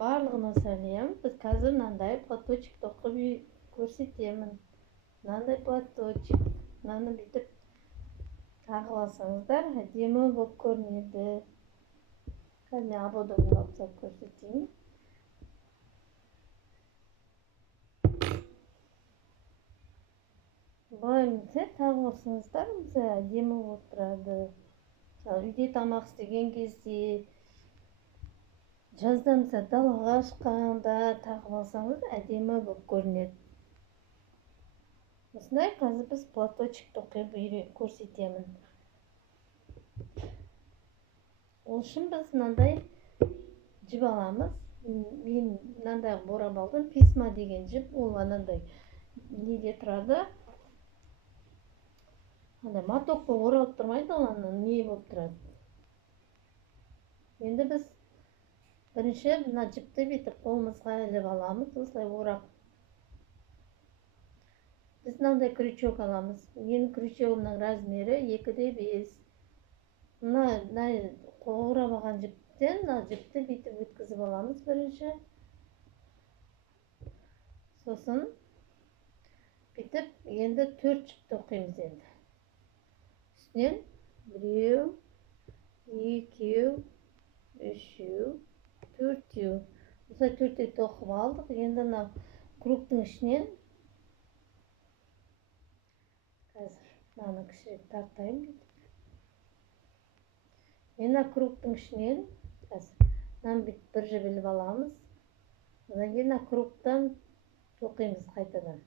Барлығына сәлем. Біз қазір мынандай платочек тоқып көрсетемін. Мынандай платочек. Мынаны бүйтіп тағып алсаңыздар, әдемі болып көрінеді. Қазір мен ободогын алып салып көрсетейін. Былай тағып алсаңыздар, әдемі болып тұрады. Үйде тамақ істеген кезде, жазда далаға шыққанда тағып алсаңыз әдемі болып көрінеді. Осындай қазір біз платочек тоқып көрсетемін. Ол үшін біз мынандай жіп аламыз. Мен мынандай борап алдым. Письма деген жіп, ол анандай неде тұрады. Моток болып оралып тұрмайды, ол не болып тұрады. Енді біз бірінші мына жіпті бүйтіп қолымызға іліп аламыз, осылай орап. Біз мынандай крючок аламыз. Менің крючогымның размері 2-5. Мына орап алған жіптен мына жіпті бүйтіп өткізіп аламыз бірінші. Сосын бүйтіп енді 4 жіп тоқимыз енді. Үстінен 1, 2, 3, 4. Осылай 4 тоқып алдық. Енді мына кругтың ішінен қазір мынаны кішірек тартайын бүйтіп. Мына кругтың ішінен қазір мынаны бүйтіп бір жіп іліп аламыз. Одан кейін мына кругтан тоқимыз қайтадан.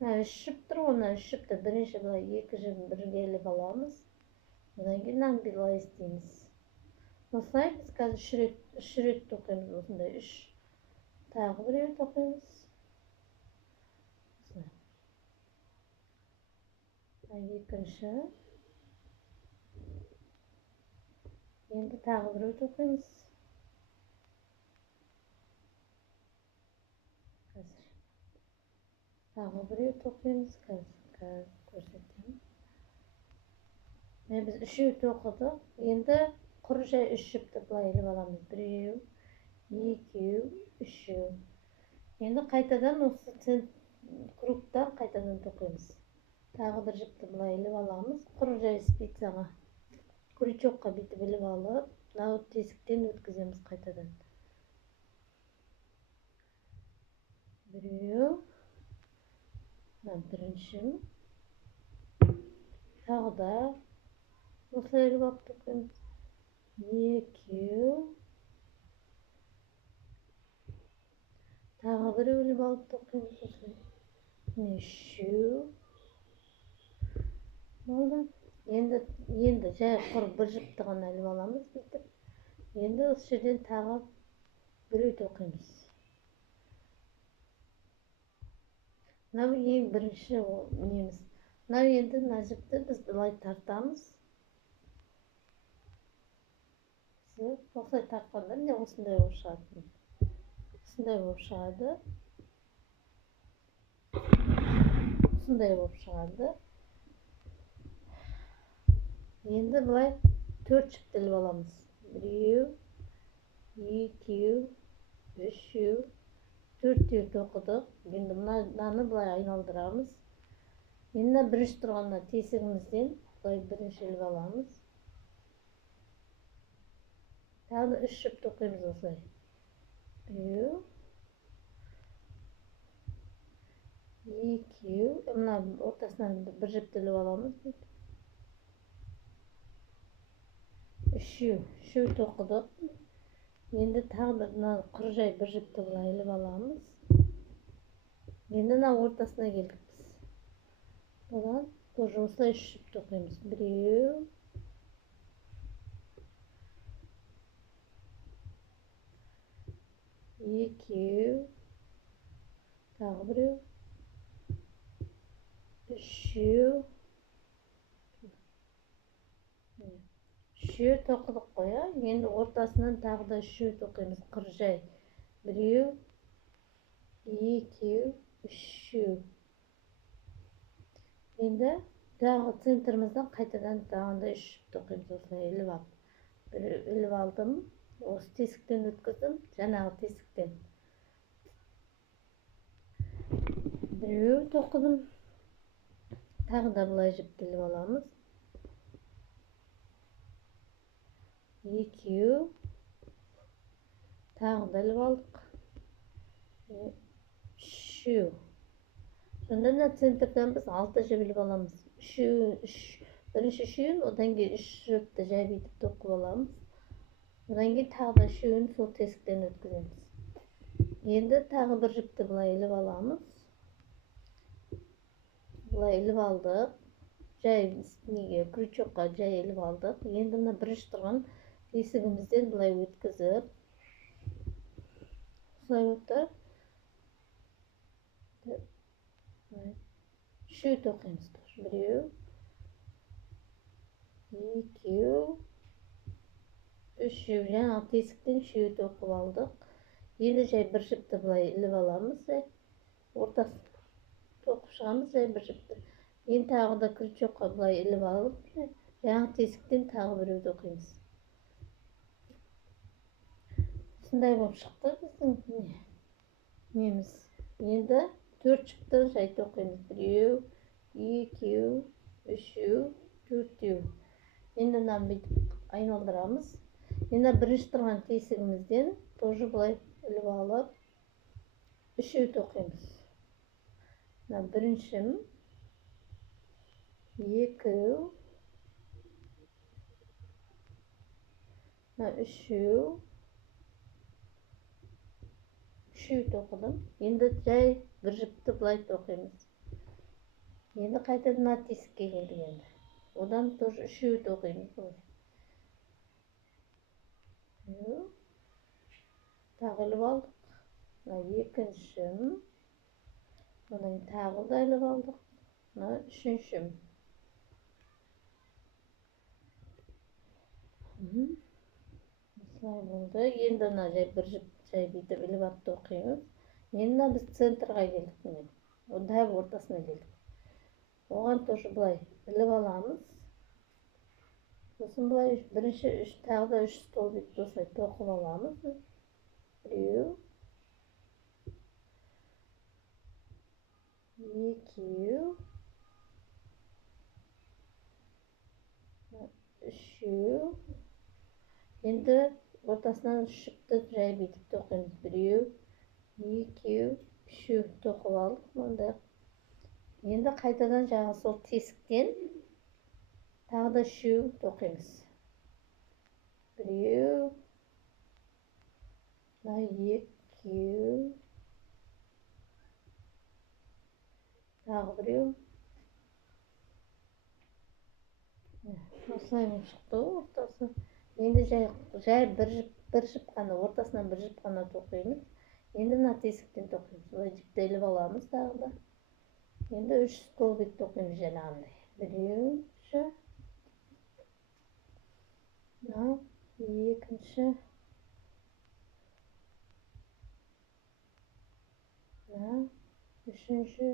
Мына 3 жіп тұр, оны 3 жіпті бірінші былай 2 жібін бірге іліп аламыз. Одан кейін мынаны былай істейміз. Осылай біз қазір 3 рет тоқимыз, осындай 3. Тағы біреу тоқимыз. Екінші. Енді тағы біреу тоқимыз. Қазір тағы біреу тоқимыз. Қазір көрсетемін. Біз 3 тоқыдық. Енді құр жай 3 жіпті былай іліп аламыз. 1, 2, 3. Енді қайтадан осы кругтан қайтадан тоқимыз. Тағы бір жіпті былай іліп аламыз. Құр жай спицаға, крючокқа бүйтіп іліп алып, мынау тесіктен өткіземіз қайтадан. 1, мына бірінші. Тағы да осылай іліп алып тоқимыз. 2. Тағы бір іліп алып тоқимыз. 3. Болды. Енді жай құр бір жіпті ғана іліп аламыз бүйтіп. Енді осы жерден тағы біреу тоқимыз. Мынау ең бірінші неміз. Мынау енді мына жіпті біз былай тартамыз. Осылай тартқанда міне осындай болып шығады. Осындай болып шығады. Осындай болып шығады. Енді былай 4 жіпті іліп аламыз. 1, 2, 3, 4 тоқыдық. Енді мынаны былай айналдырамыз. Енді бірінші тұрғанда тесігімізден былай бірінші іліп аламыз. Тағы 3 жіп тоқимыз осылай. 1, 2, мына ортасынан бір жіпті іліп аламыз. 3 тоқыдық. Енді тағы да құр жай бір жіпті былай іліп аламыз. Енді мына ортасына келдік біз. Одан тоже осылай 3 жіп тоқимыз. 1, 2, тағы біреу, 3 тоқыдық қой. Енді ортасынан тағы да 3 тоқимыз. Құр жай 1, 2, 3. Енді тағы центрімізден қайтадан тағында 3 тоқимыз. Осылай іліп алып. Bir ilip aldım. Осы тесіктен өткіздім, жаңағы тесіктен. Біреу тоқыдым. Тағы да былай жіпті іліп аламыз. Екеу. Тағы да іліп алдық. Үшеу. Сонда мына центрдан біз 6 жіп іліп аламыз. Бірінші үшеуін, одан кейін 3 жіпті жай бүйтіп тоқып аламыз. Одан кейін тағы да үшеуін сол тесіктен өткіземіз. Енді тағы бір жіпті былай іліп аламыз. Былай іліп алдық. Жай неге крючокқа жай іліп алдық. Енді мына бірінші тұрған тесігімізден былай өткізіп, солай өтті. Үшеу тоқимыз. Біреу, екеу, үшеу. Жаңағы тесіктен үшеу тоқып алдық. Енді жай бір жіпті былай іліп аламыз. Ортасын тоқып шығамыз, жай бір жіпті. Енді тағы да крючокқа былай іліп алып, жаңағы тесіктен тағы біреу тоқимыз. Осындай болып шықты біздің неміз. Енді 4 жіпті жай тоқимыз. Біреу, екеу, үшеу, төртеу. Енді мынаны бүйтіп айналдырамыз. Енді бірінші тұрған тесігімізден тоже былай іліп алып, үшеу тоқимыз. Мына біріншім, екеу, мына үшеу, үшеу тоқыдым. Енді жай бір жіпті былай тоқимыз. Енді қайтадан мына тесікке келдік енді. Одан тоже үшеу тоқимыз. Тағы іліп алдық. Мына екіншім. Одан тағы да іліп алдық. Мына үшіншім. Осылай болды. Енді мына жай бір жіп жай бүйтіп іліп алып тоқимыз. Енді біз центрға келдік. Дәл ортасына келдік. Оған тоже былай іліп аламыз. Сосын былай бірінші тағы да 3 столбик осылай тоқып аламыз. Біреу, екеу, үшеу. Енді ортасынан 3 жіпті жай бүйтіп тоқимыз. Біреу, екеу, үшеу тоқып алдық. Енді қайтадан жаңағы сол тесіктен тағы да үшеу тоқимыз. Біреу, екеу, тағы біреу. Осылай болып шықты ортасы. Енді жай бір жіп қана, ортасынан бір жіп қана тоқимыз. Енді мына тесіктен тоқимыз. Олай жіпті іліп аламыз тағы да. Енді 3 столбик тоқимыз жаңағындай. Бірінші, екінші, үшінші.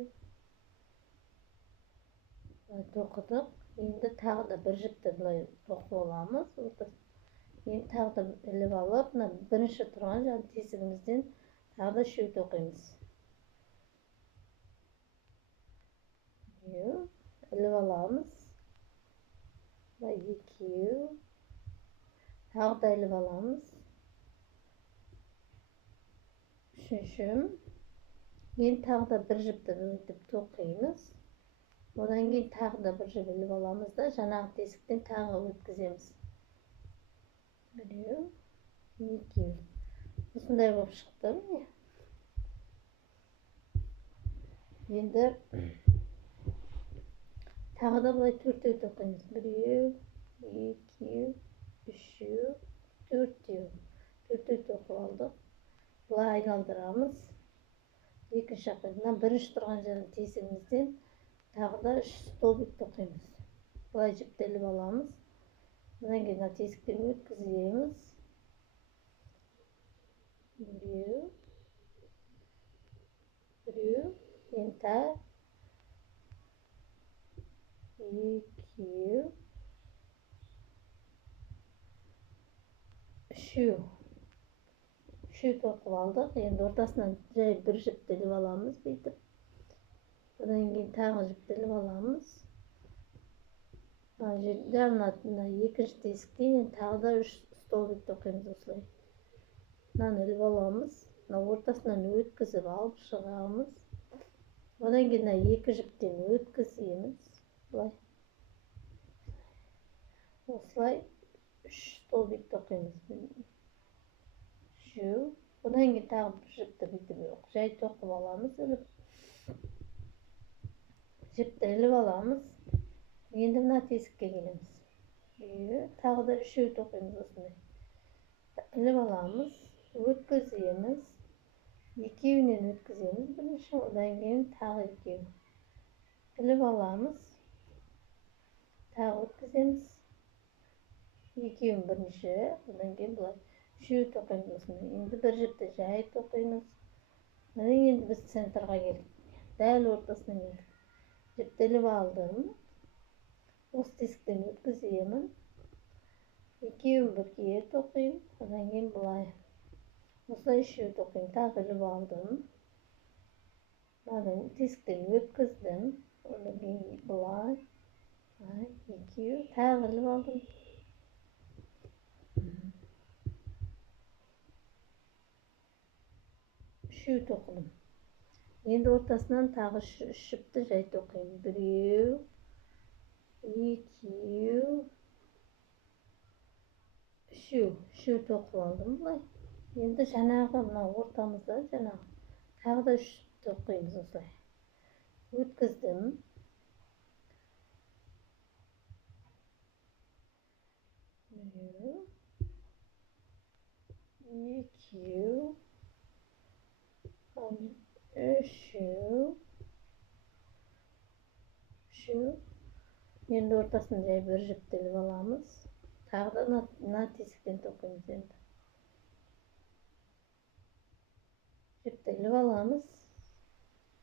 Тоқыдық. Енді тағы да бір жіпті былай тоқып аламыз. Енді тағы да іліп алып, бірінші тұрған тесігімізден тағы да үшеу тоқимыз. Іліп аламыз. Екеу. Тағы да іліп аламыз. Үшіншім. Енді тағы да бір жіпті бүйтіп тоқимыз. Одан кейін тағы да бір жіп іліп аламыз да, жаңағы тесіктен тағы өткіземіз. Біреу, екеу. Осындай болып шықты. Енді тағы да былай төртеу тоқимыз. Біреу, екеу, үшеу, төртеу. Төртеу тоқып алдық. Былай айналдырамыз. Екінші жаққа. Бірінші тұрған тесігімізден тағы да 3 столбик тоқимыз. Былай жіпті іліп аламыз. Одан кейін тесіктен өткіземіз. Біреу, енді екеу, үшеу тоқып алдық. Енді ортасынан жай бір жіптеліп аламыз бүйтіп. Одан кейін тағы жіптеліп аламыз. Мына екінші тесіктен енді тағы да 3 столбик тоқимыз осылай. Мынаны іліп аламыз. Мына ортасынан өткізіп алып шығамыз. Одан кейін екі жіптен өткіземіз. Былай. Осылай 3 столбик тоқимыз. Үшеу. Одан кейін тағы бір жіпті бүйтіп жай тоқып аламыз. Жіпті іліп аламыз. Енді мына тесікке келеміз. Тағы да үшеу тоқимыз осындай. Іліп аламыз. Өткіземіз. Екеуінен өткіземіз бірінші. Одан кейін тағы екеу. Іліп аламыз. Тағы өткіземіз. Екеуін бірінші. Одан кейін бұлай. Үшеу тоқимыз осындай. Енді бір жіпті жай тоқимыз. Одан енді біз центрға келдік. Дәл ортасына келдік. Жіпті іліп алдым. Осы тесіктен өткіземін. Екеуін бірге тоқимын. Одан кейін бұлай. Осылай үшеу тоқимын. Тағы іліп алдым. Одан тесіктен өткіздім. Одан кейін бұлай. Екеу. Тағы іліп алдым. Үшеу тоқыдым. Енді ортасынан тағы 3 жіпті жай тоқимын. Біреу. Екеу. Үшеу тоқып алдым бұлай. Енді жаңағы мына ортамызда тағы да 3 тоқимыз осылай. Өткіздім. Біреу. Екеу. Үшеу. Енді ортасын жай бір жіпті іліп аламыз. Тағы да мына тесіктен тоқимыз енді. Жіпті іліп аламыз.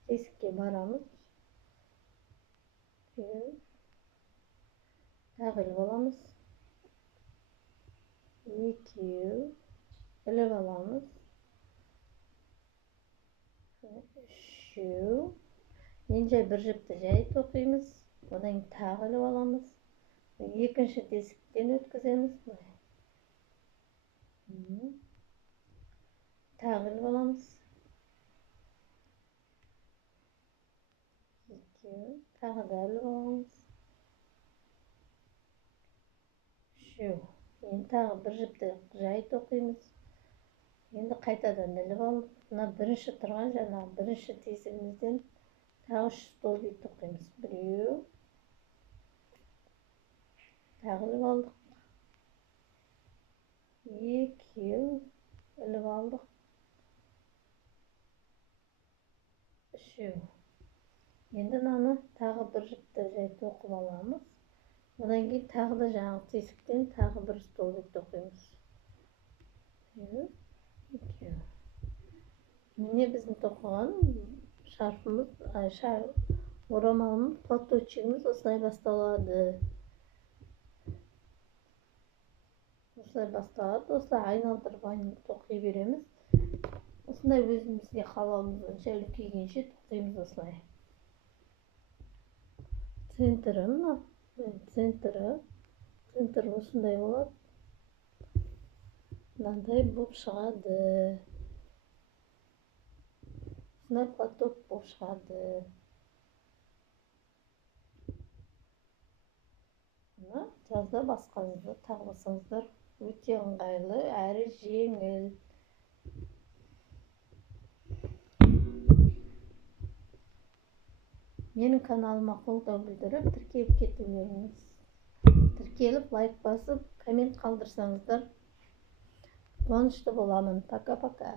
Тесікке барамыз. Тағы іліп аламыз. Екеу. Іліп аламыз. Үшеу. Енді жай бір жіпті жай тоқимыз. Одан тағы іліп аламыз. Екінші тесіктен өткіземіз. Тағы іліп аламыз. Екеу. Тағы да іліп аламыз. Үшеу. Енді тағы бір жіпті жай тоқимыз. Енді қайтадан іліп алып, мына бірінші тұрған жаңағы бірінші тесігімізден тағы 3 столбик тоқимыз. Біреу. Тағы іліп алдық. Екеу. Іліп алдық. Үшеу. Енді мынаны тағы бір жіпті жай тоқып аламыз. Одан кейін тағы да жаңағы тесіктен тағы бір столбик тоқимыз. Екеу. Міне біздің тоқыған шарфымыз, орамалымыз, платочигіміз осылай басталады. Осылай айналдырып тоқи береміз. Осындай өзімізге қалауымыз бойынша үлкейгенше тоқимыз осылай. Центрі осындай болады. Мынандай болып шығады. Осындай платок болып шығады. Жазда басқаңызды тағылсаңыздар өте ыңғайлы әрі жеңіл. Менің каналыма қолдау білдіріп, тіркеліп кетулеріңіз. Тіркеліп, лайк басып, коммент қалдырсаңыздар қуанышты боламын. Пока-пока.